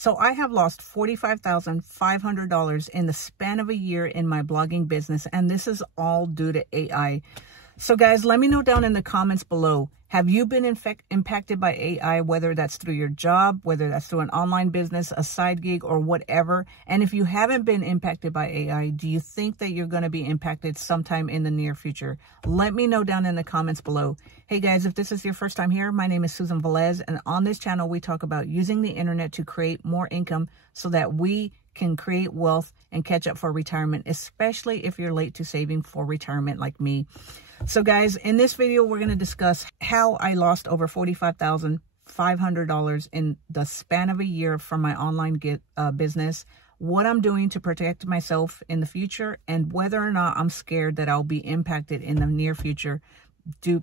So I have lost $45,500 in the span of a year in my blogging business, and this is all due to AI. So guys, let me know down in the comments below. Have you been impacted by AI, whether that's through your job, whether that's through an online business, a side gig, or whatever? And if you haven't been impacted by AI, do you think that you're going to be impacted sometime in the near future? Let me know down in the comments below. Hey guys, if this is your first time here, my name is Susan Velez, and on this channel, we talk about using the internet to create more income so that we can create wealth and catch up for retirement, especially if you're late to saving for retirement like me. So guys, in this video, we're going to discuss how I lost over $45,500 in the span of a year from my online business, what I'm doing to protect myself in the future, and whether or not I'm scared that I'll be impacted in the near future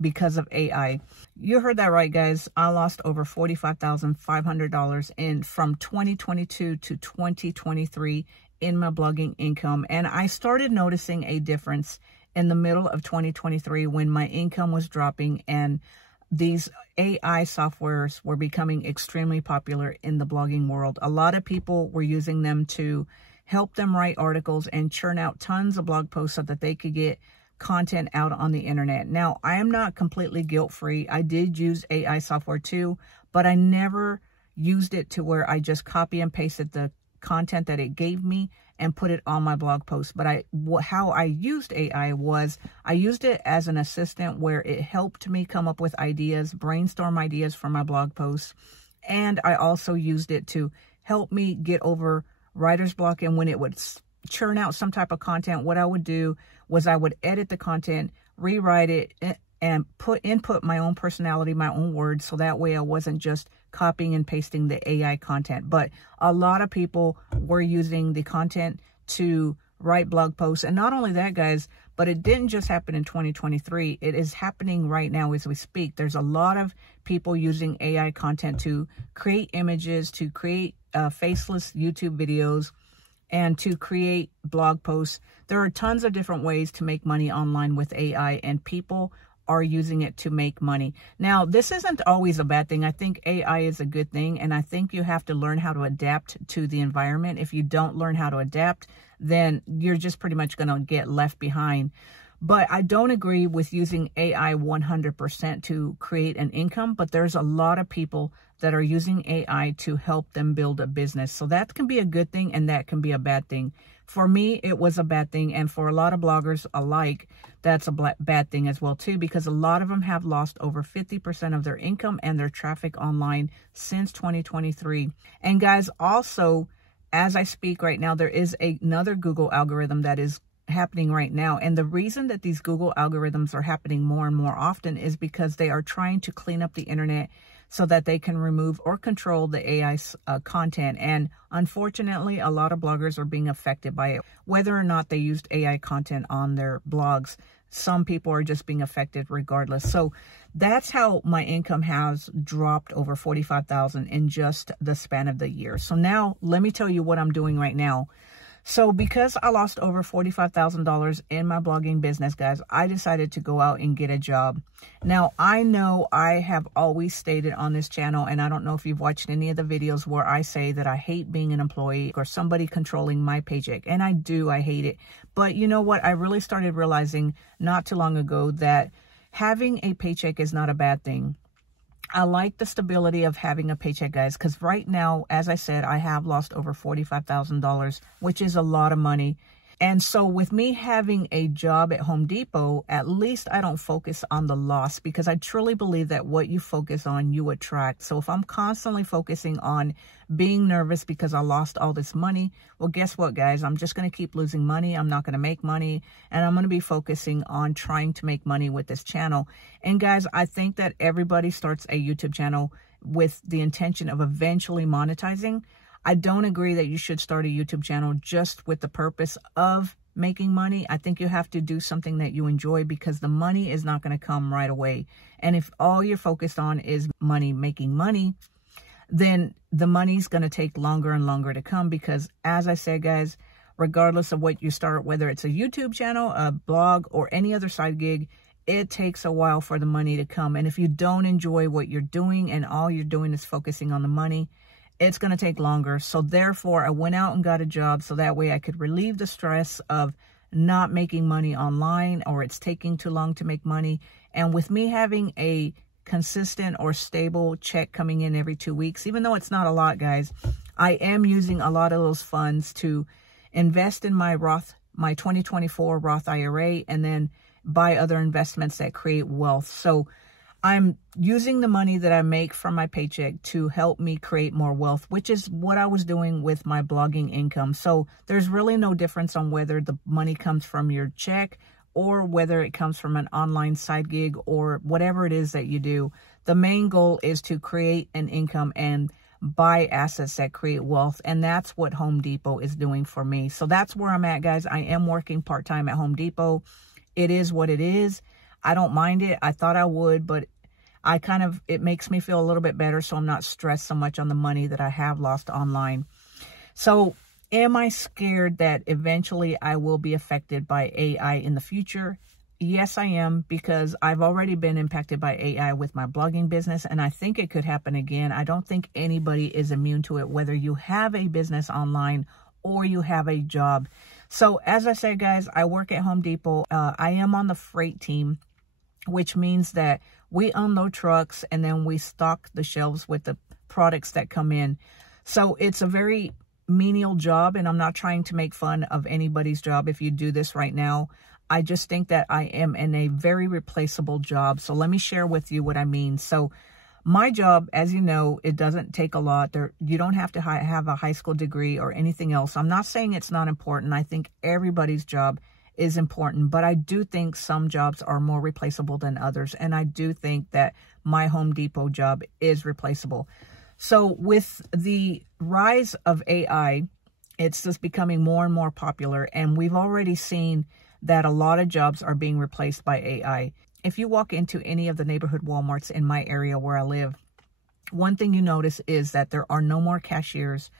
because of AI. You heard that right, guys. I lost over $45,500 from 2022 to 2023 in my blogging income. And I started noticing a difference in the middle of 2023 when my income was dropping and these AI softwares were becoming extremely popular in the blogging world. A lot of people were using them to help them write articles and churn out tons of blog posts so that they could get content out on the internet. Now, I am not completely guilt-free. I did use AI software too, but I never used it to where I just copy and pasted the content that it gave me and put it on my blog post. But how I used AI was I used it as an assistant where it helped me come up with ideas, brainstorm ideas for my blog posts. And I also used it to help me get over writer's block. And when it would churn out some type of content, what I would do was I would edit the content, rewrite it, and input my own personality, my own words, so that way I wasn't just copying and pasting the AI content. But a lot of people were using the content to write blog posts. And not only that, guys, but it didn't just happen in 2023. It is happening right now as we speak. There's a lot of people using AI content to create images, to create faceless YouTube videos, and to create blog posts. There are tons of different ways to make money online with AI, and people are using it to make money. Now, this isn't always a bad thing. I think AI is a good thing, and I think you have to learn how to adapt to the environment. If you don't learn how to adapt, then you're just pretty much going to get left behind. But I don't agree with using AI 100% to create an income, but there's a lot of people that are using AI to help them build a business. So that can be a good thing and that can be a bad thing. For me, it was a bad thing. And for a lot of bloggers alike, that's a bad thing as well too, because a lot of them have lost over 50% of their income and their traffic online since 2023. And guys, also, as I speak right now, there is another Google algorithm that is happening right now. And the reason that these Google algorithms are happening more and more often is because they are trying to clean up the internet so that they can remove or control the AI content. And unfortunately, a lot of bloggers are being affected by it, whether or not they used AI content on their blogs. Some people are just being affected regardless. So that's how my income has dropped over $45,000 in just the span of the year. So now let me tell you what I'm doing right now. So because I lost over $45,000 in my blogging business, guys, I decided to go out and get a job. Now, I know I have always stated on this channel, and I don't know if you've watched any of the videos where I say that I hate being an employee or somebody controlling my paycheck. And I do, I hate it. But you know what? I really started realizing not too long ago that having a paycheck is not a bad thing. I like the stability of having a paycheck, guys, because right now, as I said, I have lost over $45,000, which is a lot of money. And so with me having a job at Home Depot, at least I don't focus on the loss, because I truly believe that what you focus on, you attract. So if I'm constantly focusing on being nervous because I lost all this money, well, guess what, guys? I'm just going to keep losing money. I'm not going to make money. And I'm going to be focusing on trying to make money with this channel. And guys, I think that everybody starts a YouTube channel with the intention of eventually monetizing. I don't agree that you should start a YouTube channel just with the purpose of making money. I think you have to do something that you enjoy, because the money is not going to come right away. And if all you're focused on is money, making money, then the money's going to take longer and longer to come, because as I said, guys, regardless of what you start, whether it's a YouTube channel, a blog, or any other side gig, it takes a while for the money to come. And if you don't enjoy what you're doing and all you're doing is focusing on the money, it's going to take longer. So therefore, I went out and got a job so that way I could relieve the stress of not making money online, or it's taking too long to make money. And with me having a consistent or stable check coming in every 2 weeks, even though it's not a lot, guys, I am using a lot of those funds to invest in my 2024 Roth IRA, and then buy other investments that create wealth. So I'm using the money that I make from my paycheck to help me create more wealth, which is what I was doing with my blogging income. So there's really no difference on whether the money comes from your check or whether it comes from an online side gig or whatever it is that you do. The main goal is to create an income and buy assets that create wealth. And that's what Home Depot is doing for me. So that's where I'm at, guys. I am working part-time at Home Depot. It is what it is. I don't mind it. I thought I would, but it makes me feel a little bit better, so I'm not stressed so much on the money that I have lost online. So am I scared that eventually I will be affected by AI in the future? Yes, I am, because I've already been impacted by AI with my blogging business, and I think it could happen again. I don't think anybody is immune to it, whether you have a business online or you have a job. So as I said, guys, I work at Home Depot. I am on the freight team, which means that we unload trucks and then we stock the shelves with the products that come in. So it's a very menial job, and I'm not trying to make fun of anybody's job if you do this right now. I just think that I am in a very replaceable job. So let me share with you what I mean. So my job, as you know, it doesn't take a lot. You don't have to have a high school degree or anything else. I'm not saying it's not important. I think everybody's job is important, but I do think some jobs are more replaceable than others. And I do think that my Home Depot job is replaceable. So with the rise of AI, it's just becoming more and more popular. And we've already seen that a lot of jobs are being replaced by AI. If you walk into any of the neighborhood Walmarts in my area where I live, one thing you notice is that there are no more cashiers.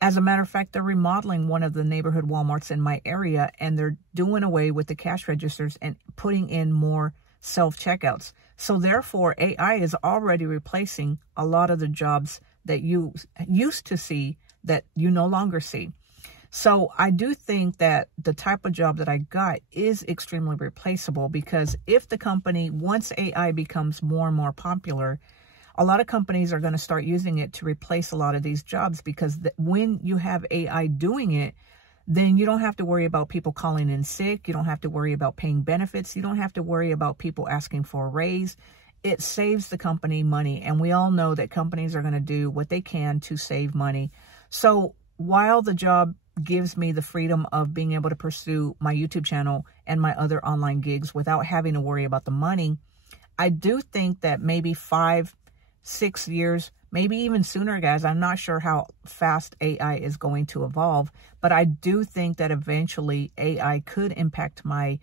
As a matter of fact, they're remodeling one of the neighborhood Walmarts in my area, and they're doing away with the cash registers and putting in more self-checkouts. So therefore, AI is already replacing a lot of the jobs that you used to see that you no longer see. So I do think that the type of job that I got is extremely replaceable, because if the company, once AI becomes more and more popular, a lot of companies are going to start using it to replace a lot of these jobs, because when you have AI doing it, then you don't have to worry about people calling in sick. You don't have to worry about paying benefits. You don't have to worry about people asking for a raise. It saves the company money. And we all know that companies are going to do what they can to save money. So while the job gives me the freedom of being able to pursue my YouTube channel and my other online gigs without having to worry about the money, I do think that maybe 5-6 years, maybe even sooner, guys. I'm not sure how fast AI is going to evolve, but I do think that eventually AI could impact my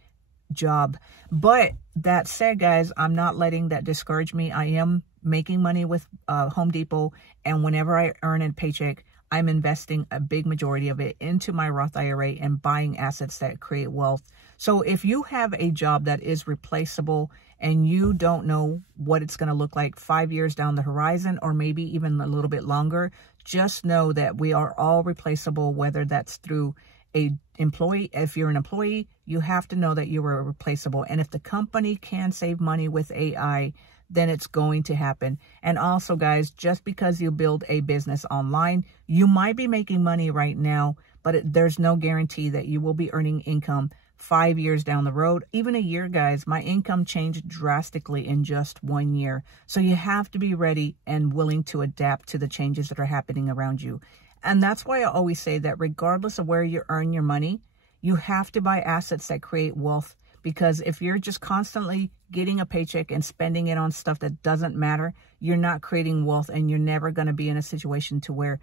job. But that said, guys, I'm not letting that discourage me. I am making money with Home Depot, and whenever I earn a paycheck, I'm investing a big majority of it into my Roth IRA and buying assets that create wealth. So if you have a job that is replaceable and you don't know what it's going to look like 5 years down the horizon, or maybe even a little bit longer, just know that we are all replaceable, whether that's through an employee. If you're an employee, you have to know that you are replaceable. And if the company can save money with AI, then it's going to happen. And also, guys, just because you build a business online, you might be making money right now, but there's no guarantee that you will be earning income 5 years down the road. Even a year, guys, my income changed drastically in just 1 year. So you have to be ready and willing to adapt to the changes that are happening around you. And that's why I always say that regardless of where you earn your money, you have to buy assets that create wealth. Because if you're just constantly getting a paycheck and spending it on stuff that doesn't matter, you're not creating wealth, and you're never going to be in a situation to where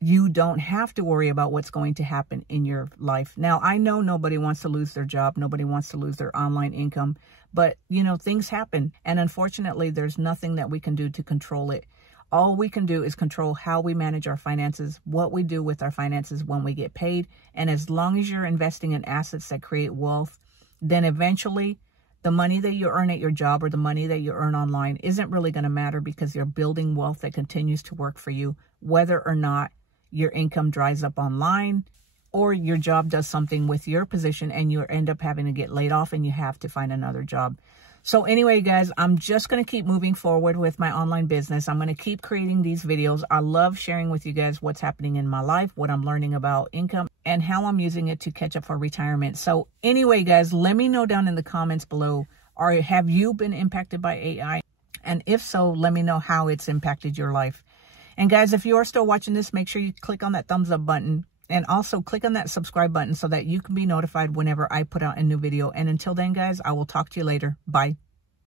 you don't have to worry about what's going to happen in your life. Now, I know nobody wants to lose their job. Nobody wants to lose their online income. But, you know, things happen. And unfortunately, there's nothing that we can do to control it. All we can do is control how we manage our finances, what we do with our finances when we get paid. And as long as you're investing in assets that create wealth, then eventually The money that you earn at your job or the money that you earn online isn't really going to matter, because you're building wealth that continues to work for you, whether or not your income dries up online or your job does something with your position and you end up having to get laid off and you have to find another job. So anyway, guys, I'm just going to keep moving forward with my online business. I'm going to keep creating these videos. I love sharing with you guys what's happening in my life, what I'm learning about income, and how I'm using it to catch up for retirement. So anyway, guys, let me know down in the comments below, or have you been impacted by AI? And if so, let me know how it's impacted your life. And guys, if you are still watching this, make sure you click on that thumbs up button. And also click on that subscribe button so that you can be notified whenever I put out a new video. And until then, guys, I will talk to you later. Bye.